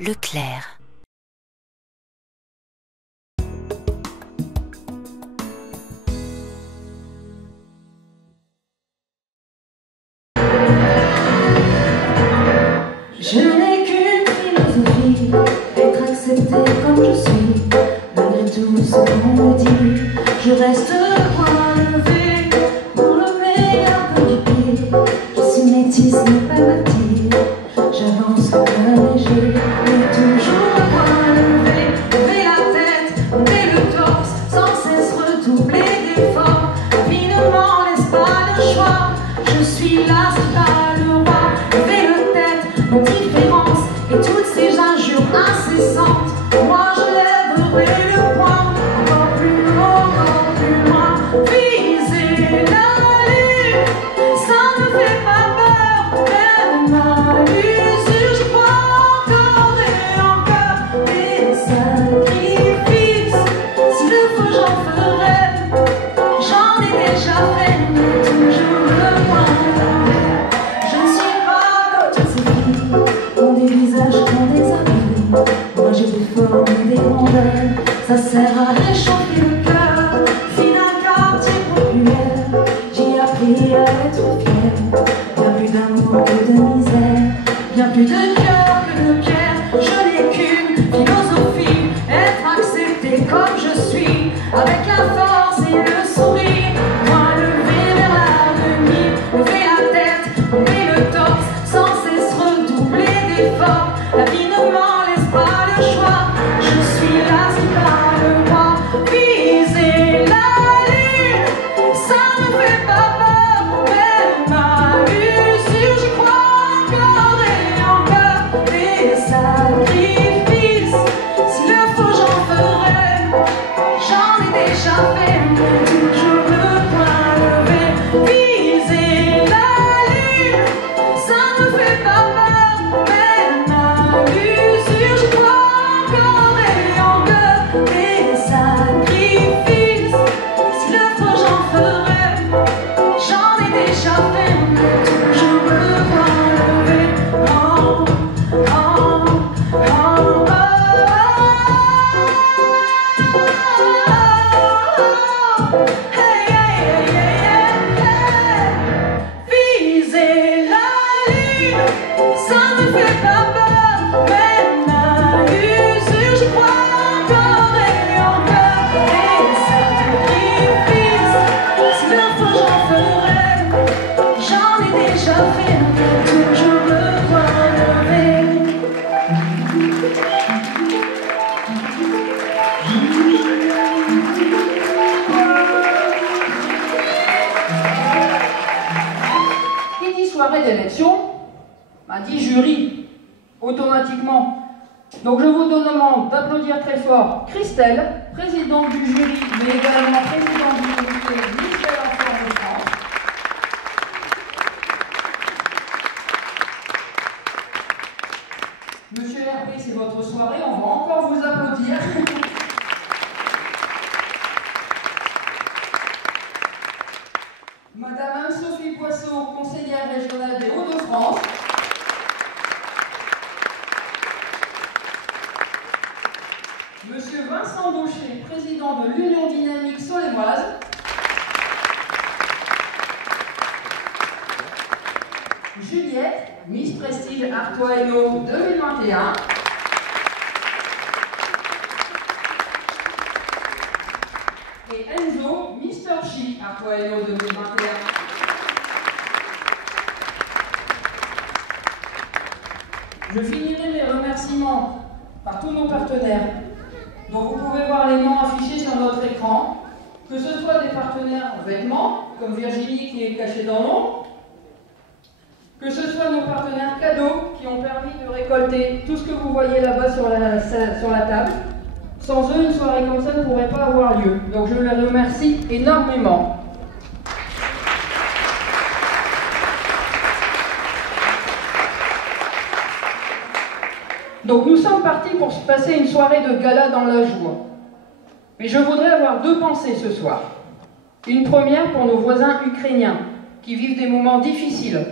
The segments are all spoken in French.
Leclerc. Je n'ai qu'une philosophie, être accepté comme je suis. Malgré tout ce qu'on me dit, je reste le point levé pour le meilleur de mes pieds. Je suis métisse, mais pas bâtie. J'avance le cœur léger, mais toujours le point levé. Lever la tête, lever le torse, sans cesse redoubler d'efforts. La vie ne m'en laisse pas le choix. Je suis là, c'est pas le roi. Lever le tête, mon différence et toutes ces injures incessantes. Moi je lèverai le poing, encore plus haut, encore plus loin. Viser la lune, ça ne fait pas peur, même ma l'usure. Je crois encore et encore des sacrifices. S'il le faut j'en ferai, j'en ai déjà fait, mais toujours le point levé. Je ne suis pas comme toutes ces filles, ont des visages, ont des amis. Moi j'ai des formes, des rondeurs, ça sert à réchauffer le cœur. Fille d'un quartier populaire, j'ai appris à être fière. Bien plus d'amour que de misère, bien plus de cœur que de pierre. Je n'ai qu'une philosophie, être accepté comme je suis, avec la force et le sourire. Moi lever vers l'avenir, lever la tête, lever le torse, sans cesse redoubler d'efforts. La vie ne m'en laisse pas le choix. Je suis là, c'est pas le roi. Viser la lune, ça ne fait pas peur, même ma l'usure. J'y crois encore et encore des sacrifices. S'il le faut, j'en ferai, j'en ai déjà fait, mais toujours le point levé. Viser la lune, ça ne fait pas peur, même ma l'usure. J'y crois encore et encore des sacrifices. S'il le faut, j'en ferai, j'en ai déjà fait, mais toujours le point levé. Oh, oh, oh, oh, oh. Hey, hey, hey, hey, hey. Viser la lune, ça ne fait pas peur, même ma l'usure. J'y crois encore et encore des sacrifices. S'il le faut, j'en ferai, j'en ai déjà fait, mais toujours le point levé. Qui dit soirée d'élection, dit jury, automatiquement. Donc je vous demande d'applaudir très fort Christelle, présidente du jury, mais également présidente du comité Miss de l'Enfant de France. Monsieur Hervé, c'est votre soirée, on va encore vous applaudir. Madame Anne-Sophie Poisseau, conseillère régionale des Hauts-de-France. Monsieur Vincent Baucher, président de l'Union dynamique solénoise. Juliette, Miss Prestige Artois Hainaut 2021. Et Enzo, Mr. Chi Artois Hainaut 2021. Je finirai mes remerciements par tous nos partenaires, dont vous pouvez voir les noms affichés sur notre écran, que ce soit des partenaires vêtements, comme Virginie qui est cachée dans l'ombre, que ce soit nos partenaires cadeaux qui ont permis de récolter tout ce que vous voyez là-bas sur la table. Sans eux, une soirée comme ça ne pourrait pas avoir lieu. Donc je les remercie énormément. Donc nous sommes partis pour se passer une soirée de gala dans la joie. Mais je voudrais avoir deux pensées ce soir. Une première pour nos voisins ukrainiens, qui vivent des moments difficiles.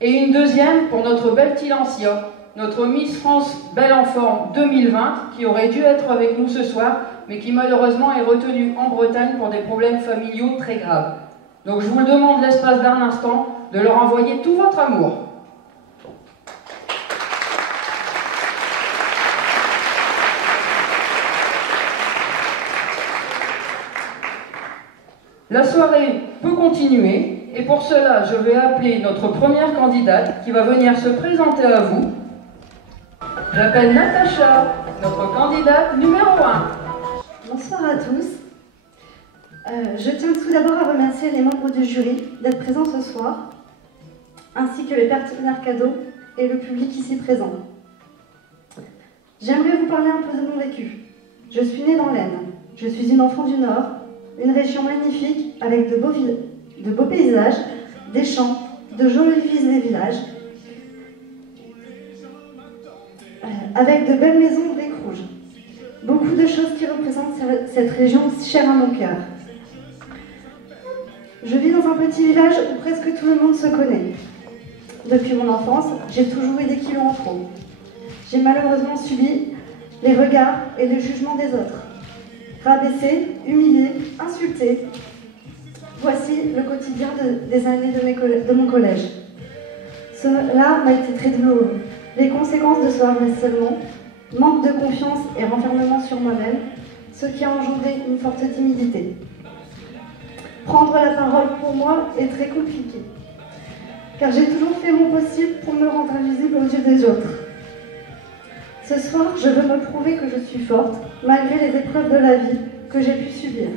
Et une deuxième pour notre belle Tilancia, notre Miss France Belle en Forme 2020, qui aurait dû être avec nous ce soir, mais qui malheureusement est retenue en Bretagne pour des problèmes familiaux très graves. Donc je vous le demande l'espace d'un instant de leur envoyer tout votre amour. La soirée peut continuer et pour cela, je vais appeler notre première candidate qui va venir se présenter à vous. J'appelle Natacha, notre candidate numéro 1. Bonsoir à tous. Je tiens tout d'abord à remercier les membres du jury d'être présents ce soir, ainsi que les partenaires cadeaux et le public ici présent. J'aimerais vous parler un peu de mon vécu. Je suis née dans l'Aisne. Je suis une enfant du Nord, une région magnifique avec de beaux paysages, des champs, de jolis villages, avec de belles maisons briques rouges. Beaucoup de choses qui représentent cette région chère à mon cœur. Je vis dans un petit village où presque tout le monde se connaît. Depuis mon enfance, j'ai toujours eu des kilos en trop. J'ai malheureusement subi les regards et les jugements des autres. Rabaissée, humiliée, insultée. Voici le quotidien des années de mon collège. Cela m'a été très douloureux. Les conséquences de ce harcèlement, manque de confiance et renfermement sur moi-même, ce qui a engendré une forte timidité. Prendre la parole pour moi est très compliqué, car j'ai toujours fait mon possible pour me rendre invisible aux yeux des autres. Ce soir, je veux me prouver que je suis forte, malgré les épreuves de la vie que j'ai pu subir.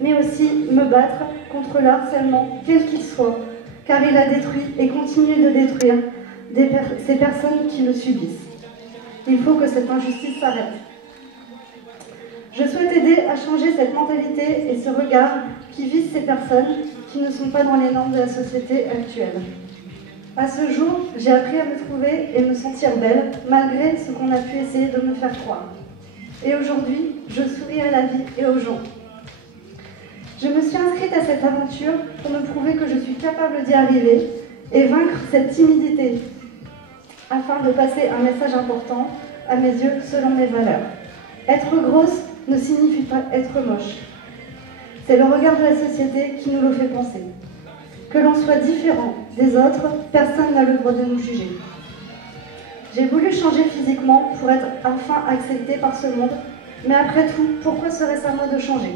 Mais aussi me battre contre le harcèlement, quel qu'il soit, car il a détruit et continue de détruire ces personnes qui le subissent. Il faut que cette injustice s'arrête. Je souhaite aider à changer cette mentalité et ce regard qui vise ces personnes qui ne sont pas dans les normes de la société actuelle. À ce jour, j'ai appris à me trouver et me sentir belle, malgré ce qu'on a pu essayer de me faire croire. Et aujourd'hui, je souris à la vie et aux gens. Je me suis inscrite à cette aventure pour me prouver que je suis capable d'y arriver et vaincre cette timidité, afin de passer un message important, à mes yeux, selon mes valeurs. Être grosse ne signifie pas être moche. C'est le regard de la société qui nous le fait penser. Que l'on soit différent des autres, personne n'a le droit de nous juger. J'ai voulu changer physiquement pour être enfin acceptée par ce monde, mais après tout, pourquoi serait-ce à moi de changer?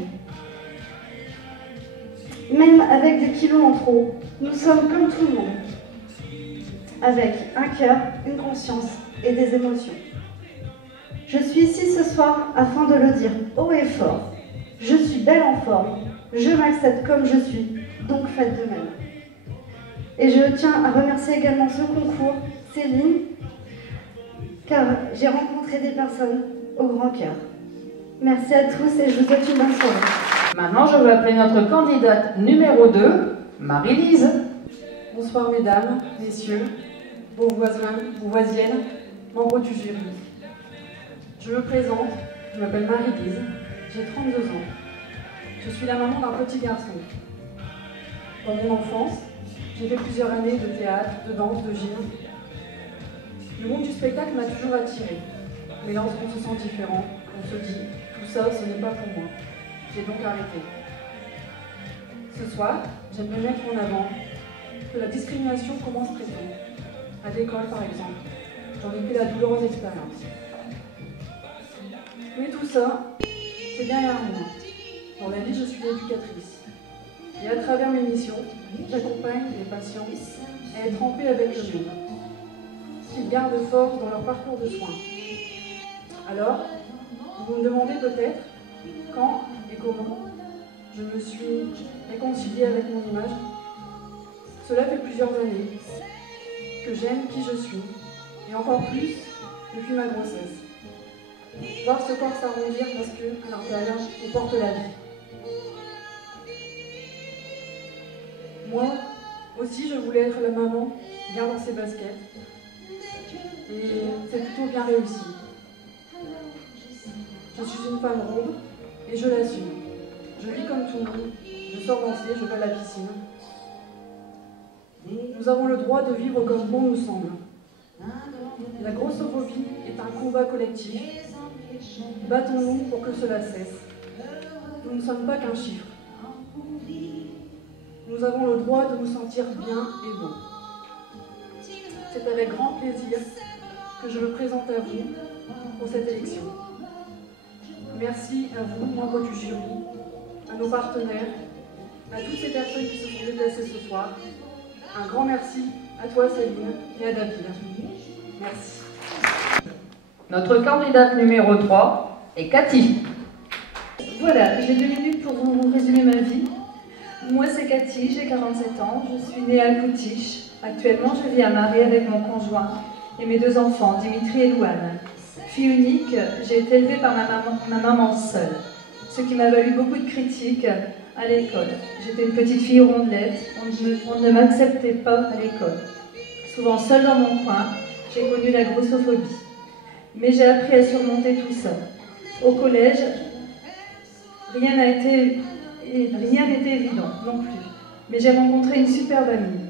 Même avec des kilos en trop, nous sommes comme tout le monde, avec un cœur, une conscience et des émotions. Je suis ici ce soir afin de le dire haut et fort. Je suis belle en forme, je m'accepte comme je suis, donc faites de même. Et je tiens à remercier également ce concours, Céline, car j'ai rencontré des personnes au grand cœur. Merci à tous et je vous souhaite une bonne soirée. Maintenant, je vais appeler notre candidate numéro 2, Marie-Lise. Bonsoir mesdames, messieurs, vos voisins, vos voisines, membres du jury. Je me présente, je m'appelle Marie-Lise, j'ai 32 ans. Je suis la maman d'un petit garçon. Dans mon enfance, j'ai fait plusieurs années de théâtre, de danse, de gym. Le monde du spectacle m'a toujours attirée. Mais lorsqu'on se sent différent, on se dit « tout ça, ce n'est pas pour moi ». J'ai donc arrêté. Ce soir, j'aimerais mettre en avant que la discrimination commence très tôt. À l'école, par exemple. J'en ai fait la douloureuse expérience. Mais tout ça, c'est derrière moi. Dans la vie, je suis éducatrice. Et à travers mes missions, j'accompagne les patients à être en paix avec le monde, qu'ils gardent force dans leur parcours de soins. Alors, vous me demandez peut-être quand et comment je me suis réconciliée avec mon image. Cela fait plusieurs années que j'aime qui je suis, et encore plus depuis ma grossesse. Voir ce corps s'arrondir parce qu'à l'intérieur, on porte la vie. Moi aussi, je voulais être la maman bien dans ses baskets. Et c'est plutôt bien réussi. Je suis une femme ronde et je l'assume. Je vis comme tout le monde. Je sors danser, je vais à la piscine. Nous avons le droit de vivre comme bon nous semble. La grossophobie est un combat collectif. Battons-nous pour que cela cesse. Nous ne sommes pas qu'un chiffre. Nous avons le droit de nous sentir bien et beaux. C'est avec grand plaisir que je me présente à vous pour cette élection. Merci à vous, membres du jury, à nos partenaires, à toutes ces personnes qui se sont déplacées ce soir. Un grand merci à toi, Céline, et à David. Merci. Notre candidate numéro 3 est Cathy. Voilà, j'ai 2 minutes pour vous résumer ma vie. Moi, c'est Cathy, j'ai 47 ans, je suis née à Koutiche. Actuellement, je vis à Marais avec mon conjoint et mes 2 enfants, Dimitri et Louane. Fille unique, j'ai été élevée par ma maman seule, ce qui m'a valu beaucoup de critiques à l'école. J'étais une petite fille rondelette, on ne m'acceptait pas à l'école. Souvent seule dans mon coin, j'ai connu la grossophobie. Mais j'ai appris à surmonter tout ça. Au collège, rien n'était évident non plus. Mais j'ai rencontré une superbe amie.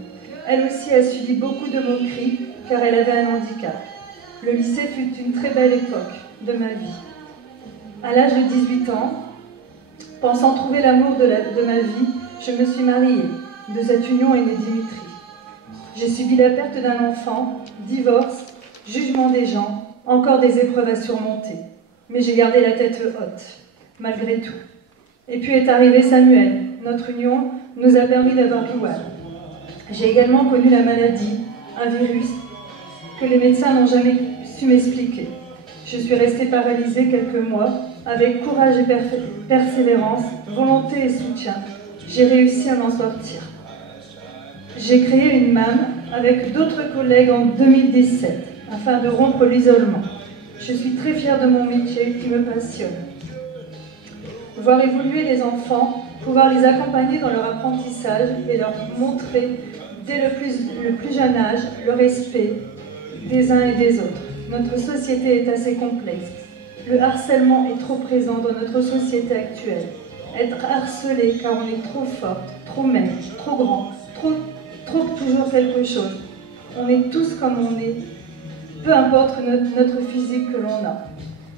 Elle aussi a subi beaucoup de moqueries car elle avait un handicap. Le lycée fut une très belle époque de ma vie. À l'âge de 18 ans, pensant trouver l'amour de ma vie, je me suis mariée. De cette union est né Dimitri. J'ai subi la perte d'un enfant, divorce, jugement des gens, encore des épreuves à surmonter. Mais j'ai gardé la tête haute, malgré tout. Et puis est arrivé Samuel. Notre union nous a permis d'avoir Louane. J'ai également connu la maladie, un virus que les médecins n'ont jamais su m'expliquer. Je suis restée paralysée quelques mois. Avec courage et persévérance, volonté et soutien, j'ai réussi à m'en sortir. J'ai créé une MAM avec d'autres collègues en 2017 afin de rompre l'isolement. Je suis très fière de mon métier qui me passionne. Voir évoluer les enfants, pouvoir les accompagner dans leur apprentissage et leur montrer dès le plus jeune âge le respect des uns et des autres. Notre société est assez complexe. Le harcèlement est trop présent dans notre société actuelle. Être harcelé car on est trop forte, trop maigre, trop grand, trop toujours quelque chose. On est tous comme on est, peu importe notre physique que l'on a.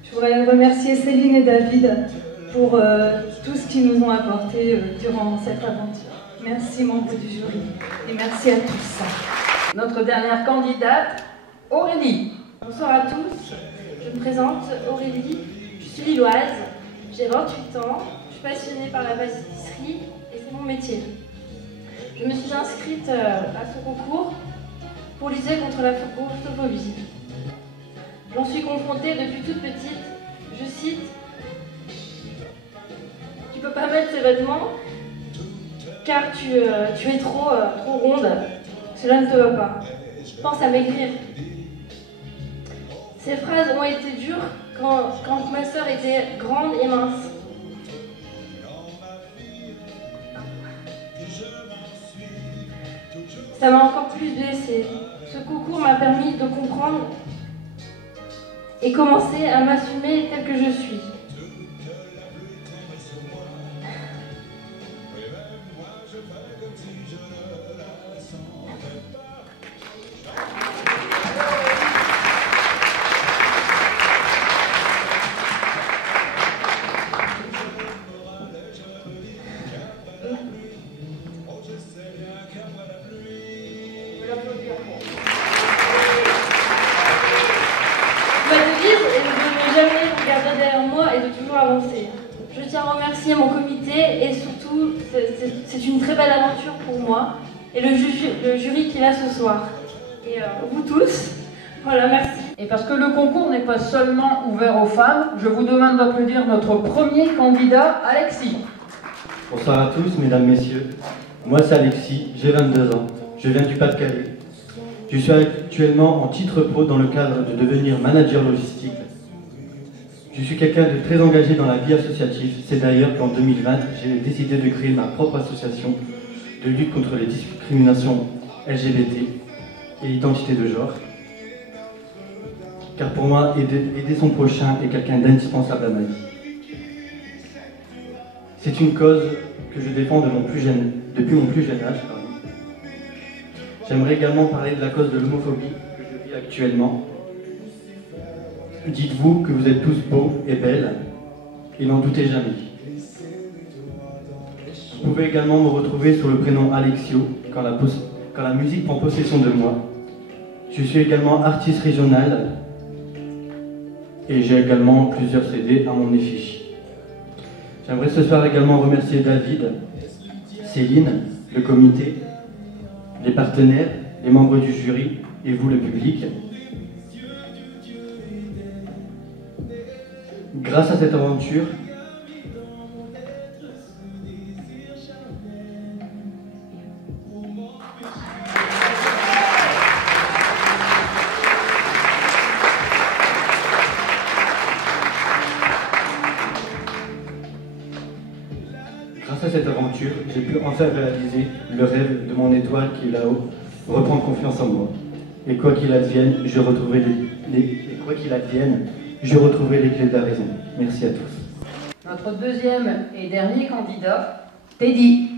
Je voudrais remercier Céline et David pour tout ce qu'ils nous ont apporté durant cette aventure. Merci, membres du jury, et merci à tous. Notre dernière candidate, Aurélie. Bonsoir à tous, je me présente Aurélie, je suis lilloise, j'ai 28 ans, je suis passionnée par la pâtisserie et c'est mon métier. Je me suis inscrite à ce concours pour lutter contre la grossophobie. J'en suis confrontée depuis toute petite, je cite: tu peux pas mettre tes vêtements car tu es trop ronde, cela ne te va pas. Pense à maigrir. Ces phrases ont été dures quand ma sœur était grande et mince. Ça m'a encore plus blessée. Ce concours m'a permis de comprendre et commencer à m'assumer telle que je suis. Je tiens à remercier mon comité et surtout, c'est une très belle aventure pour moi et le jury qui est là ce soir. Et vous tous, voilà, merci. Et parce que le concours n'est pas seulement ouvert aux femmes, je vous demande d'applaudir notre premier candidat, Alexis. Bonsoir à tous, mesdames, messieurs. Moi, c'est Alexis, j'ai 22 ans. Je viens du Pas-de-Calais. Je suis actuellement en titre pro dans le cadre de devenir manager logistique. Je suis quelqu'un de très engagé dans la vie associative. C'est d'ailleurs qu'en 2020, j'ai décidé de créer ma propre association de lutte contre les discriminations LGBT et identité de genre. Car pour moi, aider son prochain est quelqu'un d'indispensable à ma vie. C'est une cause que je défends depuis mon plus jeune âge. J'aimerais également parler de la cause de l'homophobie que je vis actuellement. Dites-vous que vous êtes tous beaux et belles, et n'en doutez jamais. Vous pouvez également me retrouver sur le prénom Alexio quand la musique prend possession de moi. Je suis également artiste régional et j'ai également plusieurs CD à mon effigie. J'aimerais ce soir également remercier David, Céline, le comité, les partenaires, les membres du jury et vous le public. Grâce à cette aventure, j'ai pu enfin réaliser le rêve de mon étoile qui est là-haut, reprendre confiance en moi. Et quoi qu'il advienne, je retrouverai les clés de la raison. Merci à tous. Notre deuxième et dernier candidat, Teddy.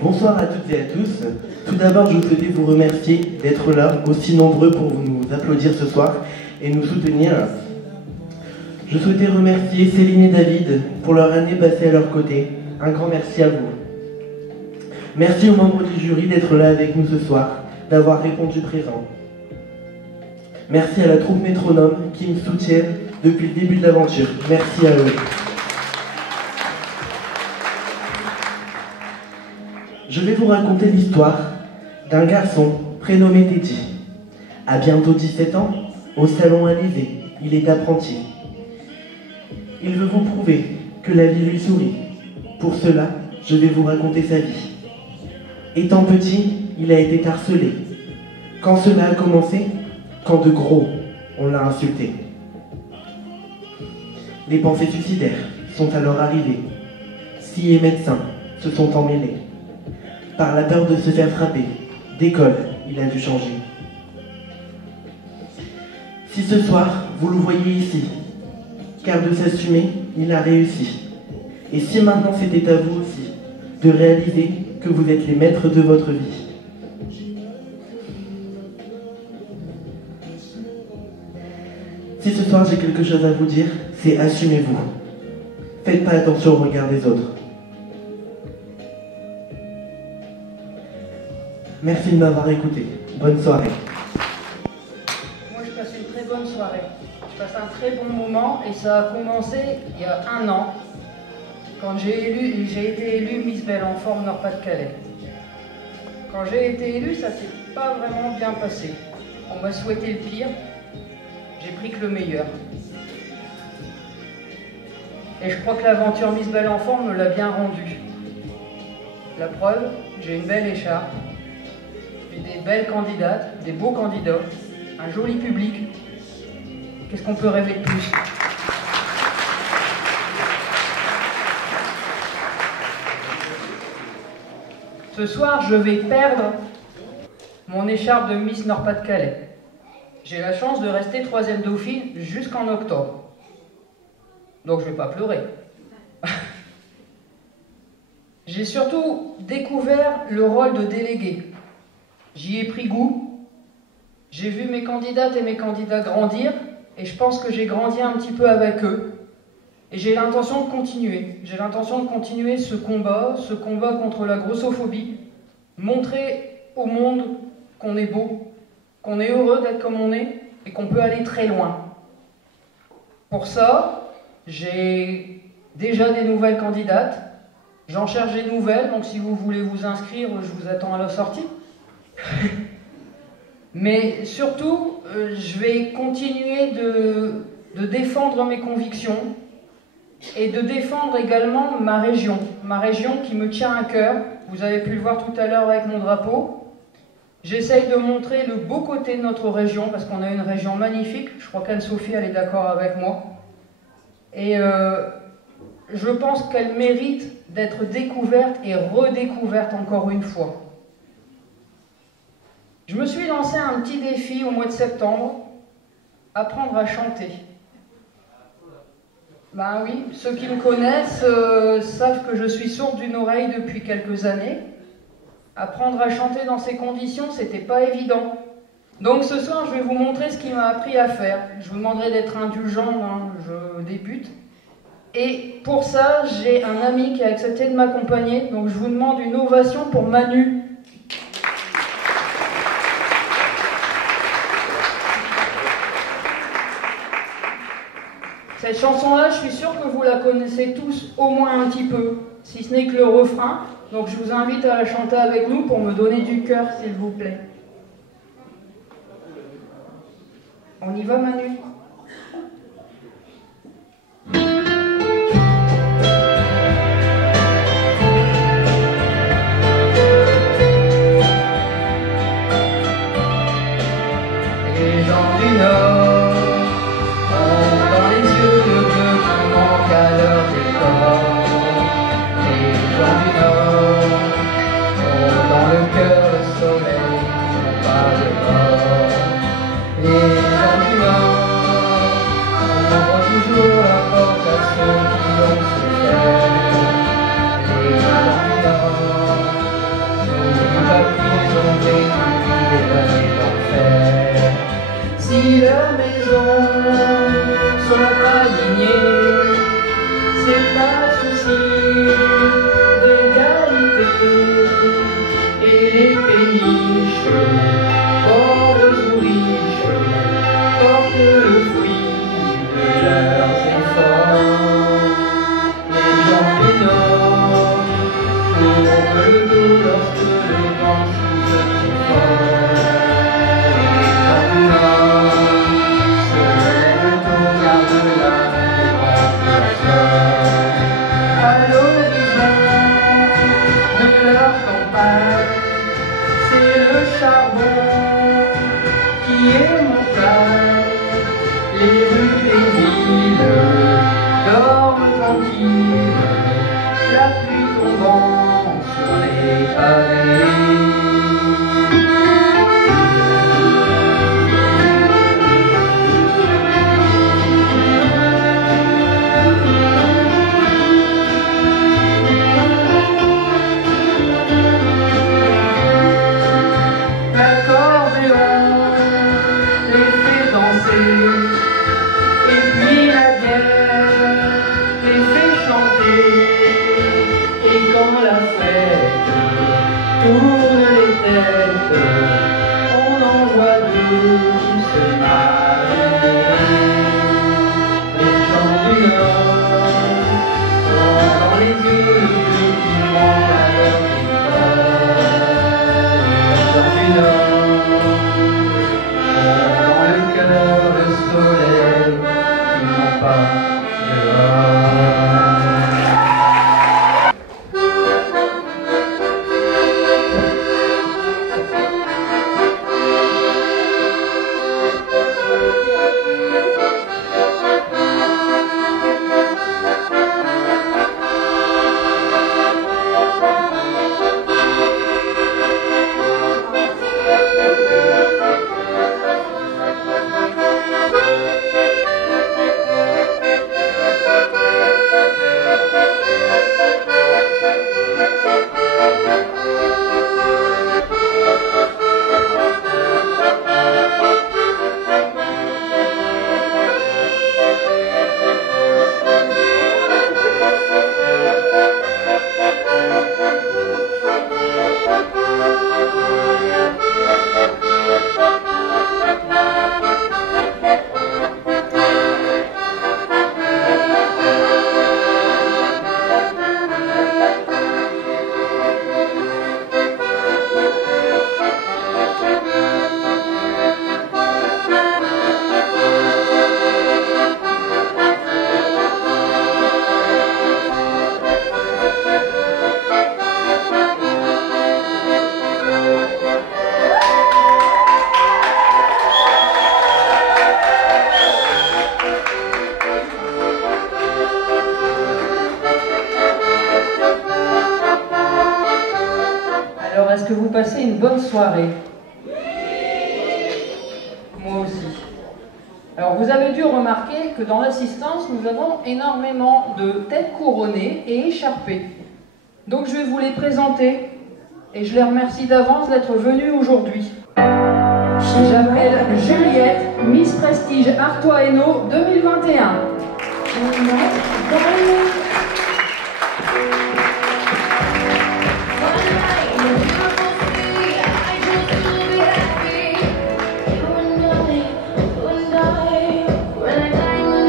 Bonsoir à toutes et à tous. Tout d'abord, je souhaitais vous remercier d'être là, aussi nombreux pour nous applaudir ce soir et nous soutenir. Je souhaitais remercier Céline et David pour leur année passée à leur côté. Un grand merci à vous. Merci aux membres du jury d'être là avec nous ce soir, d'avoir répondu présent. Merci à la troupe Métronome qui me soutiennent depuis le début de l'aventure. Merci à eux. Je vais vous raconter l'histoire d'un garçon prénommé Teddy. À bientôt 17 ans, au salon Alizé, il est apprenti. Il veut vous prouver que la vie lui sourit. Pour cela, je vais vous raconter sa vie. Étant petit, il a été harcelé. Quand cela a commencé, quand de gros, on l'a insulté. Les pensées suicidaires sont alors arrivées. Psy et médecins se sont emmêlés. Par la peur de se faire frapper, d'école, il a dû changer. Si ce soir, vous le voyez ici, car de s'assumer, il a réussi. Et si maintenant c'était à vous aussi de réaliser que vous êtes les maîtres de votre vie. Si ce soir j'ai quelque chose à vous dire, c'est assumez-vous. Faites pas attention au regard des autres. Merci de m'avoir écouté. Bonne soirée. Moi, je passe une très bonne soirée. Je passe un très bon moment et ça a commencé il y a 1 an. Quand j'ai été élue Miss Belle en forme Nord-Pas-de-Calais. Quand j'ai été élue, ça s'est pas vraiment bien passé. On m'a souhaité le pire, j'ai pris que le meilleur. Et je crois que l'aventure Miss Belle en forme me l'a bien rendu. La preuve, j'ai une belle écharpe, j'ai des belles candidates, des beaux candidats, un joli public. Qu'est-ce qu'on peut rêver de plus ? Ce soir, je vais perdre mon écharpe de Miss Nord-Pas-de-Calais. J'ai la chance de rester 3e dauphine jusqu'en octobre. Donc je ne vais pas pleurer. J'ai surtout découvert le rôle de délégué. J'y ai pris goût. J'ai vu mes candidates et mes candidats grandir et je pense que j'ai grandi un petit peu avec eux. Et j'ai l'intention de continuer. J'ai l'intention de continuer ce combat contre la grossophobie. Montrer au monde qu'on est beau, qu'on est heureux d'être comme on est et qu'on peut aller très loin. Pour ça, j'ai déjà des nouvelles candidates. J'en cherche des nouvelles, donc si vous voulez vous inscrire, je vous attends à la sortie. Mais surtout, je vais continuer de défendre mes convictions et de défendre également ma région qui me tient à cœur. Vous avez pu le voir tout à l'heure avec mon drapeau. J'essaye de montrer le beau côté de notre région, parce qu'on a une région magnifique. Je crois qu'Anne-Sophie, elle est d'accord avec moi. Et je pense qu'elle mérite d'être découverte et redécouverte encore une fois. Je me suis lancé un petit défi au mois de septembre, apprendre à chanter. Ben oui, ceux qui me connaissent savent que je suis sourde d'une oreille depuis quelques années. Apprendre à chanter dans ces conditions, c'était pas évident. Donc ce soir, je vais vous montrer ce qu'il m'a appris à faire. Je vous demanderai d'être indulgent, hein, je débute. Et pour ça, j'ai un ami qui a accepté de m'accompagner, donc je vous demande une ovation pour Manu. Cette chanson-là, je suis sûre que vous la connaissez tous au moins un petit peu, si ce n'est que le refrain. Donc je vous invite à la chanter avec nous pour me donner du cœur, s'il vous plaît. On y va, Manu? Les gens du Nord ont dans les yeux le bleu qui manque à leur décor. Les gens du Nord ont dans le cœur le soleil qui n'a pas de bord. Les gens du Nord ouvrent toujours la porte à ceux qui ont souffert. Les gens du Nord n'oublient pas qu'ils ont vécu des années d'enfer. Si leurs maisons sont alignées, c'est pas souci d'égalité. Et les péniches, pauvres ou riches, portent le fruit de leurs efforts. Les gens du Nord tournent le dos lorsque le vent souffle trop fort. Les gens du Nord se lèvent au garde de la démonstration. À l'horizon de leur campagne, c'est le charbon qui est montagne. Les rues des villes dorment tranquilles, la pluie tombant sur les pavés. Tourne les têtes, on en voit deux qui se marient. Les gens du Nord ont dans les yeux le bleu qui rend à leur décor. Les gens du Nord ont dans le cœur le soleil qui n'ont pas dehors. Est-ce que vous passez une bonne soirée? Moi aussi. Alors vous avez dû remarquer que dans l'assistance, nous avons énormément de têtes couronnées et écharpées. Donc je vais vous les présenter et je les remercie d'avance d'être venus aujourd'hui. J'ai jamais Artois Hainaut 2021.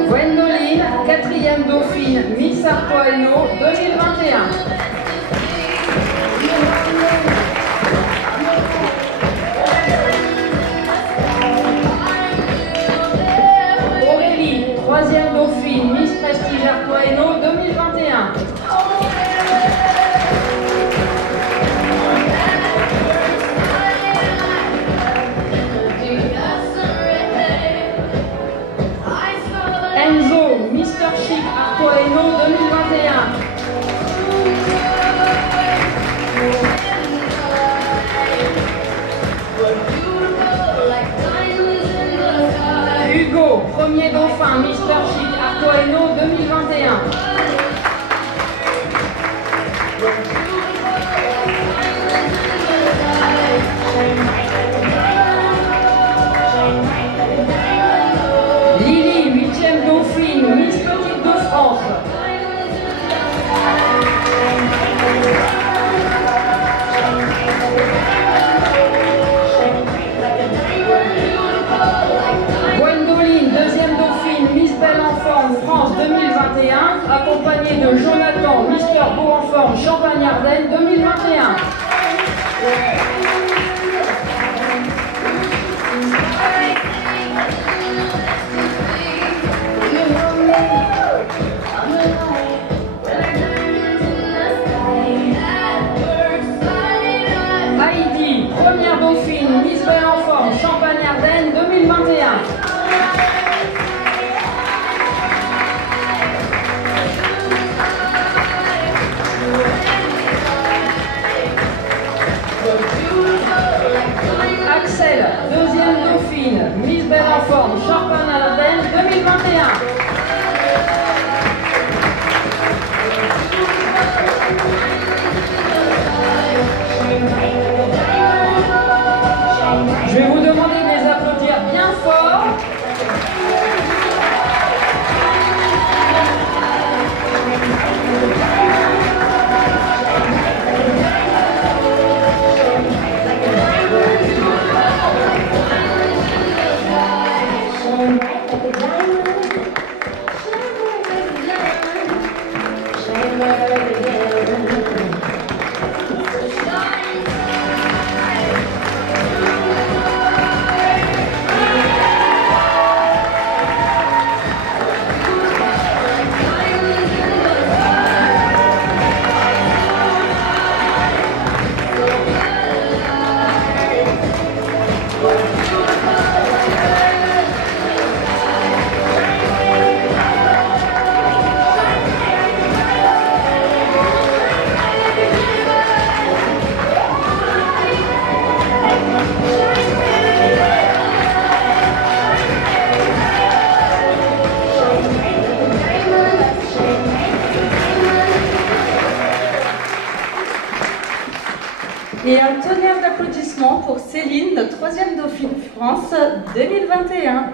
Gwendoline, 4e dauphine, Miss Artois Hainaut 2021. Aurélie, 3e dauphine, Miss Prestige Artois Hainaut 2021. Enzo, Mister Chic Artois Hainaut 2021. Hugo, 1er dauphin, Mister Chic Artois Hainaut 2021. Lily, 8e dauphine, Miss Petite de France. Gwendoline, 2e dauphine, Miss Belle en Forme France 2021, accompagnée de Jonathan, Mister Beau en Forme Champagne-Ardenne 2021. Heidi, 1re dauphine, Miss Belle en Forme Champagne-Ardenne 2021. Axel, 2e dauphine, Miss Belle en Forme Champagne-Ardenne 2021. Je vais vous demander de les applaudir bien fort. Et un tonnerre d'applaudissements pour Céline, notre 3e dauphine France 2021.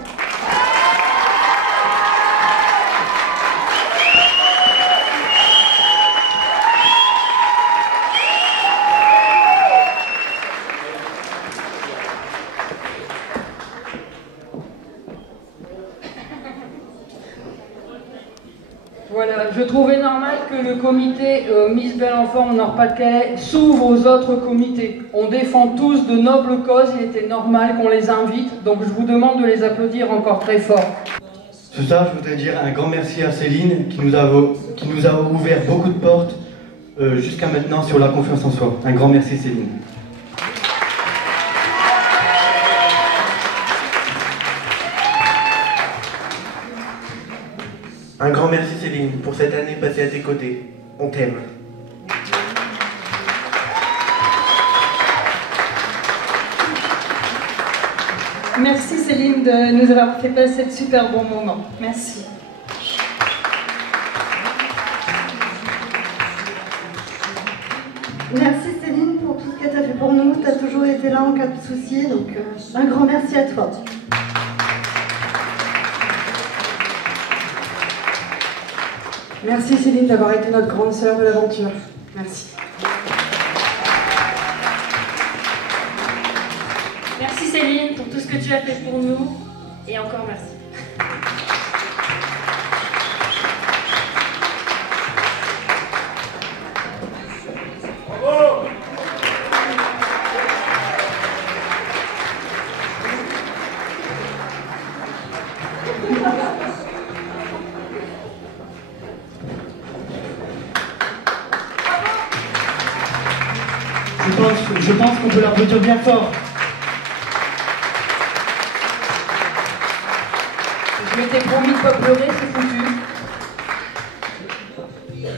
Voilà, je trouvais normal que le comité Miss Belle en Forme Nord-Pas-de-Calais s'ouvre aux autres comités. On défend tous de nobles causes, il était normal qu'on les invite, donc je vous demande de les applaudir encore très fort. Ce soir, je voudrais dire un grand merci à Céline qui nous a ouvert beaucoup de portes jusqu'à maintenant sur la confiance en soi. Un grand merci Céline. Un grand merci Céline pour cette année passée à tes côtés. On t'aime. Merci Céline de nous avoir fait passer de super bons moments. Merci. Merci Céline pour tout ce que tu as fait pour nous. Tu as toujours été là en cas de souci, donc un grand merci à toi. Merci Céline d'avoir été notre grande sœur de l'aventure. Merci. Merci Céline pour tout ce que tu as fait pour nous. Et encore merci. Je pense qu'on peut l'applaudir bien fort. Je m'étais promis de pas pleurer, c'est foutu.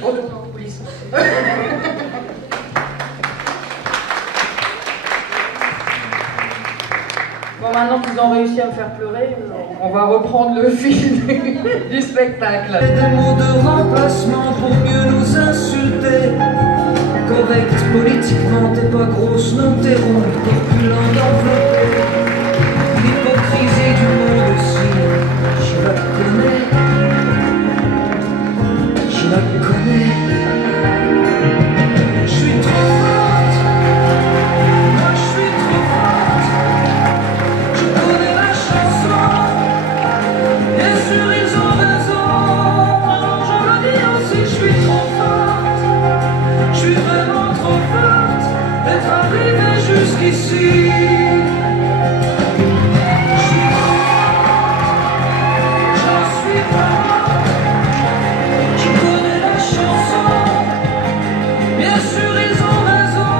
Oh, non, police. Bon, maintenant qu'ils ont réussi à me faire pleurer, on va reprendre le fil du spectacle. Des mots de remplacement pour mieux nous insulter. Correct politiquement, t'es pas grosse, non t'es ronde, corpulent d'enveloppé. L'hypocrisie du monde aussi, je la connais. Je la connais. Je suis trop forte. Moi je suis trop forte. Je connais la chanson. Bien sûr ils ont raison. Je le dis aussi, je suis trop forte. Je suis vraiment trop forte d'être arrivée jusqu'ici. Je suis trop forte, j'en suis forte. Je connais la chanson, bien sûr ils ont raison.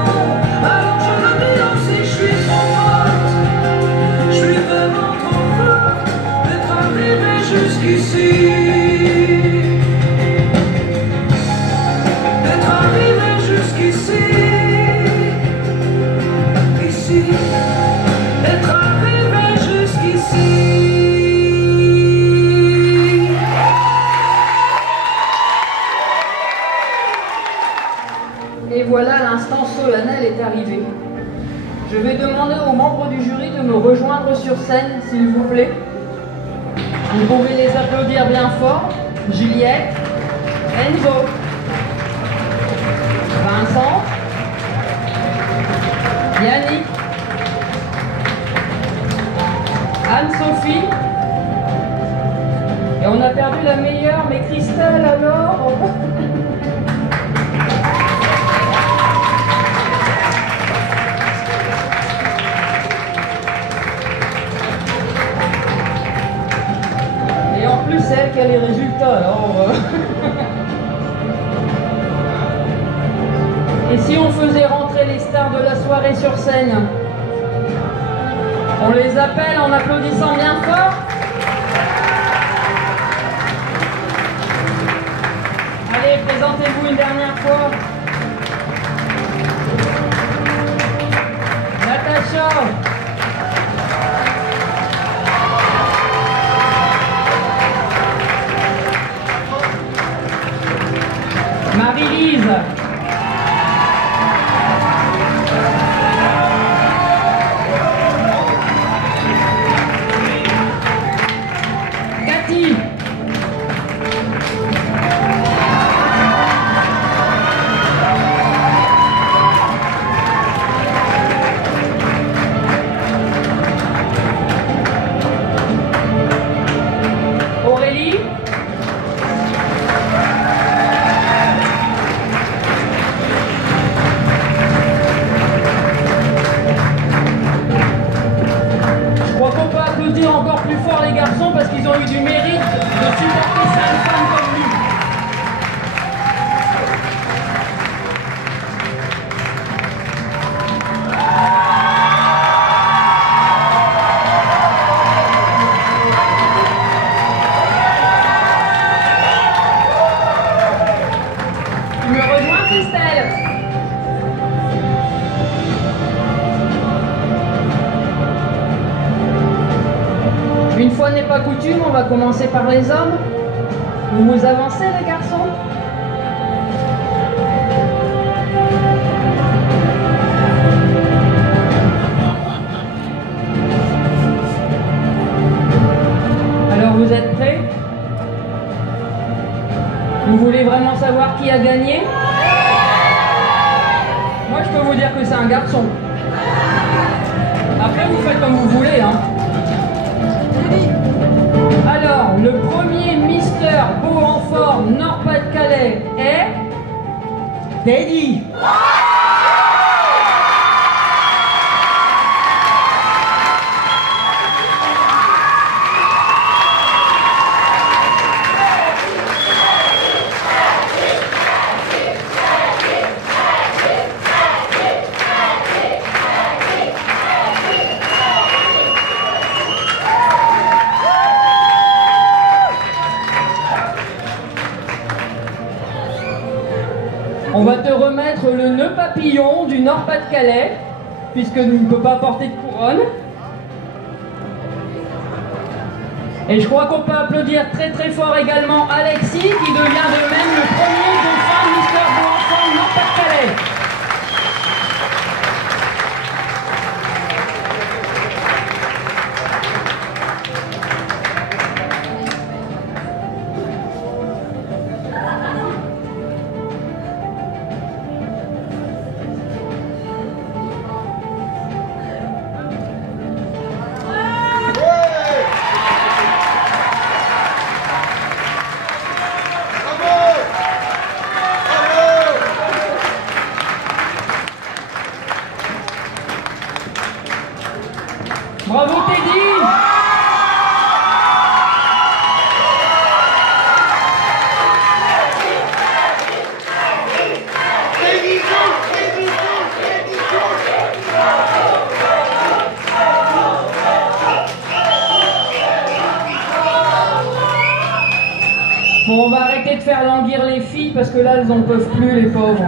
Alors je le dis aussi, je suis trop forte. Je suis vraiment trop forte d'être arrivée jusqu'ici. D'être arrivé jusqu'ici. Et voilà, l'instant solennel est arrivé. Je vais demander aux membres du jury de me rejoindre sur scène, s'il vous plaît. Vous pouvez les applaudir bien fort. Juliette, Enzo, Vincent, Yannick, Anne-Sophie, et on a perdu la meilleure, mais Christelle alors. Et en plus c'est elle qui a les résultats alors. Et si on faisait rentrer les stars de la soirée sur scène? On les appelle en applaudissant bien fort. Allez, présentez-vous une dernière fois. Natacha. Marie-Lise. Encore plus fort les garçons parce qu'ils ont eu du mérite de supporter cette femme comme lui. Tu me rejoins, Christelle? Une fois n'est pas coutume, on va commencer par les hommes. Vous vous avancez les garçons? Alors vous êtes prêts? Vous voulez vraiment savoir qui a gagné? Moi, je peux vous dire que c'est un garçon. Après, vous faites comme vous voulez, hein. Alors, le premier Mister Beau en forme Nord-Pas-de-Calais est... Teddy. On va te remettre le nœud papillon du Nord-Pas-de-Calais, puisque tu ne peux pas porter de couronne. Et je crois qu'on peut applaudir très très fort également Alexis, qui devient de même le premier dauphin Mister Beau en forme Nord-Pas-de-Calais. Bravo Teddy! Bon, on va arrêter de faire languir les filles parce que là, elles n'en peuvent plus, les pauvres.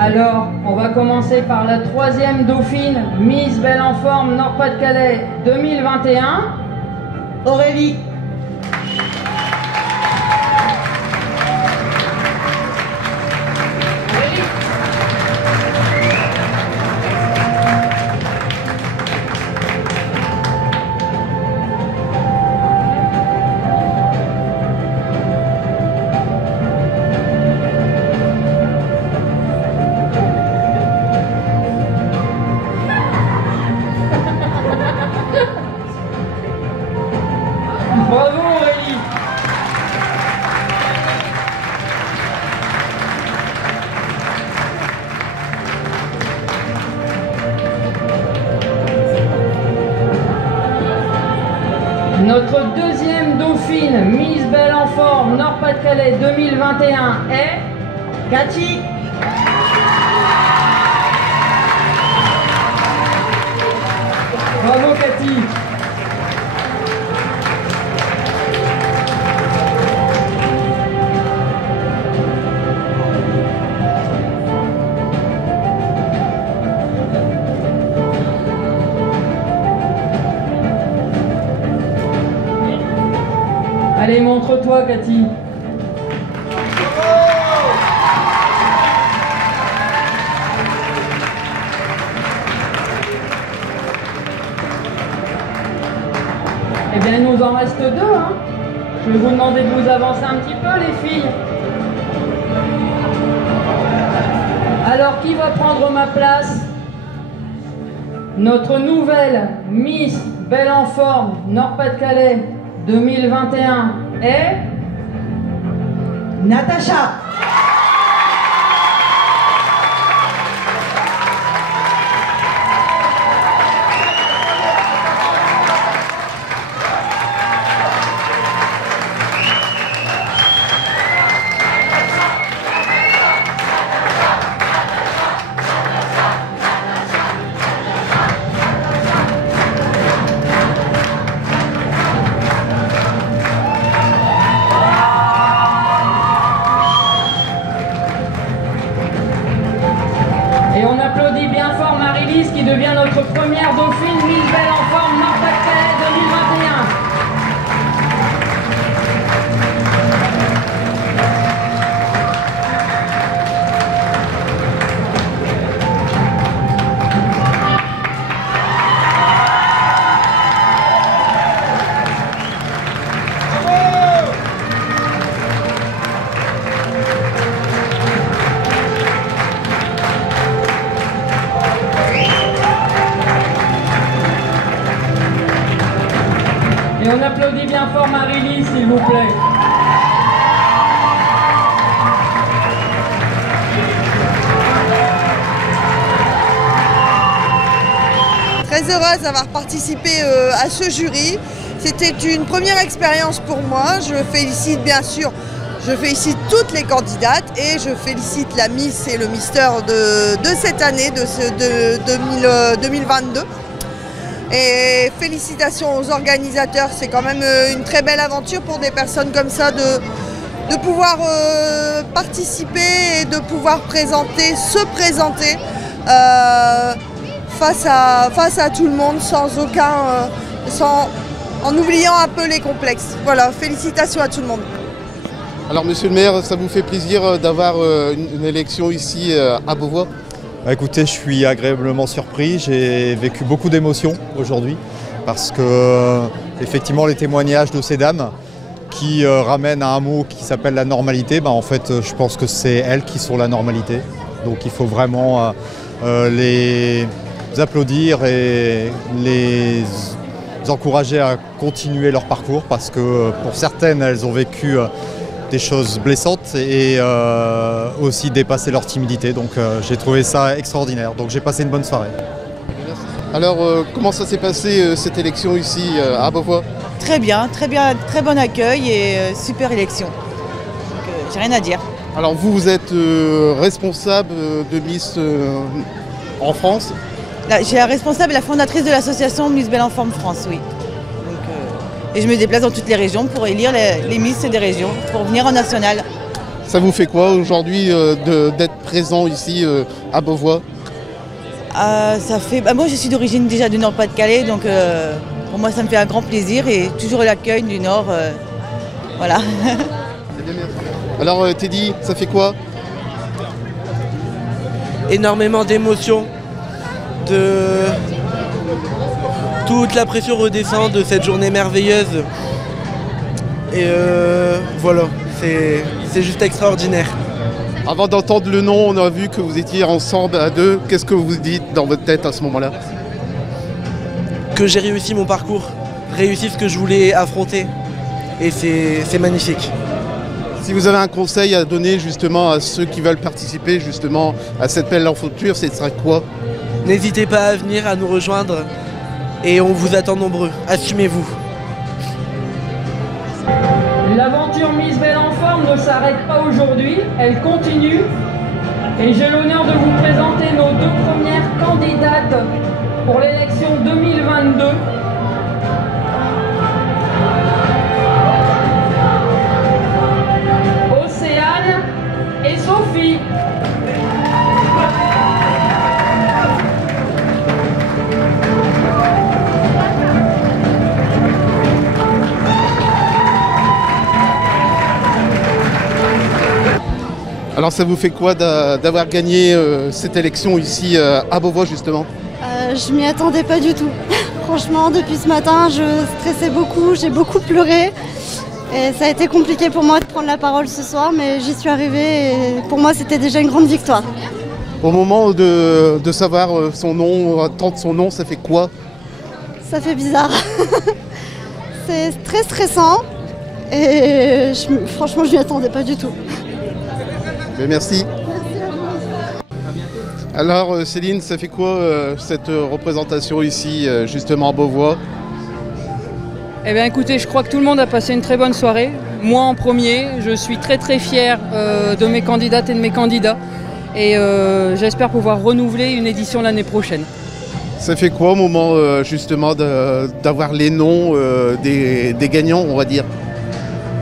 Alors, on va commencer par la troisième dauphine, Miss Belle en forme Nord-Pas-de-Calais 2021, Aurélie. Bravo Aurélie. Notre deuxième dauphine, Miss Belle en forme Nord-Pas-de-Calais 2021 est Cathy. Bravo Cathy. Allez, montre-toi, Cathy. Eh bien, il nous en reste deux, hein. Je vais vous demander de vous avancer un petit peu, les filles. Alors, qui va prendre ma place? Notre nouvelle Miss Belle en forme Nord-Pas-de-Calais 2021 est Natacha. on applaudit bien fort Marie-Lise, s'il vous plaît. Très heureuse d'avoir participé à ce jury. C'était une première expérience pour moi. Je félicite bien sûr, toutes les candidates et je félicite la Miss et le Mister de cette année, de 2022. Et félicitations aux organisateurs, c'est quand même une très belle aventure pour des personnes comme ça de pouvoir participer et de pouvoir se présenter face à tout le monde en oubliant un peu les complexes. Voilà, félicitations à tout le monde. Alors monsieur le maire, ça vous fait plaisir d'avoir une élection ici à Beauvois? Écoutez, je suis agréablement surpris, j'ai vécu beaucoup d'émotions aujourd'hui parce que effectivement les témoignages de ces dames qui ramènent à un mot qui s'appelle la normalité, en fait je pense que c'est elles qui sont la normalité. Donc il faut vraiment les applaudir et les encourager à continuer leur parcours parce que pour certaines elles ont vécu des choses blessantes et aussi dépasser leur timidité. Donc j'ai trouvé ça extraordinaire. Donc j'ai passé une bonne soirée. Alors comment ça s'est passé cette élection ici à Beauvois? Très bien, très bon accueil et super élection. Donc j'ai rien à dire. Alors vous êtes responsable de Miss en France? J'ai la responsable, la fondatrice de l'association Miss Belle en Forme France, oui. Et je me déplace dans toutes les régions pour élire les Miss des régions, pour venir en national. Ça vous fait quoi aujourd'hui d'être présent ici à Beauvois? Moi je suis d'origine déjà du Nord-Pas-de-Calais, donc pour moi ça me fait un grand plaisir et toujours l'accueil du Nord. Voilà. Alors Teddy, ça fait quoi? Énormément d'émotions, toute la pression redescend de cette journée merveilleuse. Et voilà, c'est juste extraordinaire. Avant d'entendre le nom, on a vu que vous étiez ensemble à deux. Qu'est-ce que vous dites dans votre tête à ce moment-là? Que j'ai réussi mon parcours, réussi ce que je voulais affronter. Et c'est magnifique. Si vous avez un conseil à donner justement à ceux qui veulent participer justement à cette belle aventure, ce serait quoi? N'hésitez pas à venir, à nous rejoindre. Et on vous attend nombreux. Assumez-vous. L'aventure Miss Belle en Forme ne s'arrête pas aujourd'hui, elle continue. Et j'ai l'honneur de vous présenter nos deux premières candidates pour l'élection 2022. Océane et Sophie. Alors ça vous fait quoi d'avoir gagné cette élection ici à Beauvois justement? Je m'y attendais pas du tout. Franchement, depuis ce matin, je stressais beaucoup, j'ai beaucoup pleuré. Et ça a été compliqué pour moi de prendre la parole ce soir, mais j'y suis arrivée et pour moi c'était déjà une grande victoire. Au moment de savoir son nom, entendre son nom, ça fait quoi? Ça fait bizarre. C'est très stressant et franchement je m'y attendais pas du tout. Mais merci. Alors Céline, ça fait quoi cette représentation ici justement à Beauvois? Eh bien écoutez, je crois que tout le monde a passé une très bonne soirée. Moi en premier, je suis très fière de mes candidates et de mes candidats. Et j'espère pouvoir renouveler une édition l'année prochaine. Ça fait quoi au moment justement d'avoir les noms des gagnants, on va dire?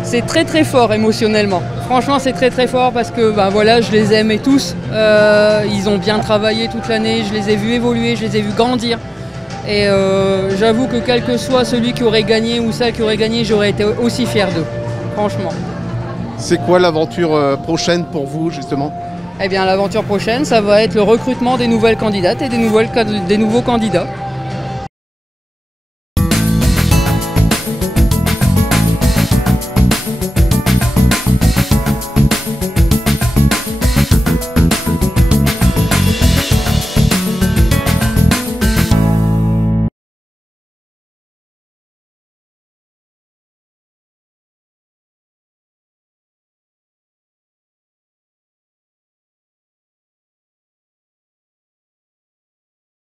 C'est très fort émotionnellement. Franchement, c'est très fort parce que voilà, je les aimais tous. Ils ont bien travaillé toute l'année, je les ai vus évoluer, je les ai vus grandir. Et j'avoue que quel que soit celui qui aurait gagné ou celle qui aurait gagné, j'aurais été aussi fier d'eux, franchement. C'est quoi l'aventure prochaine pour vous justement? Eh bien l'aventure prochaine, ça va être le recrutement des nouvelles candidates et des nouveaux candidats.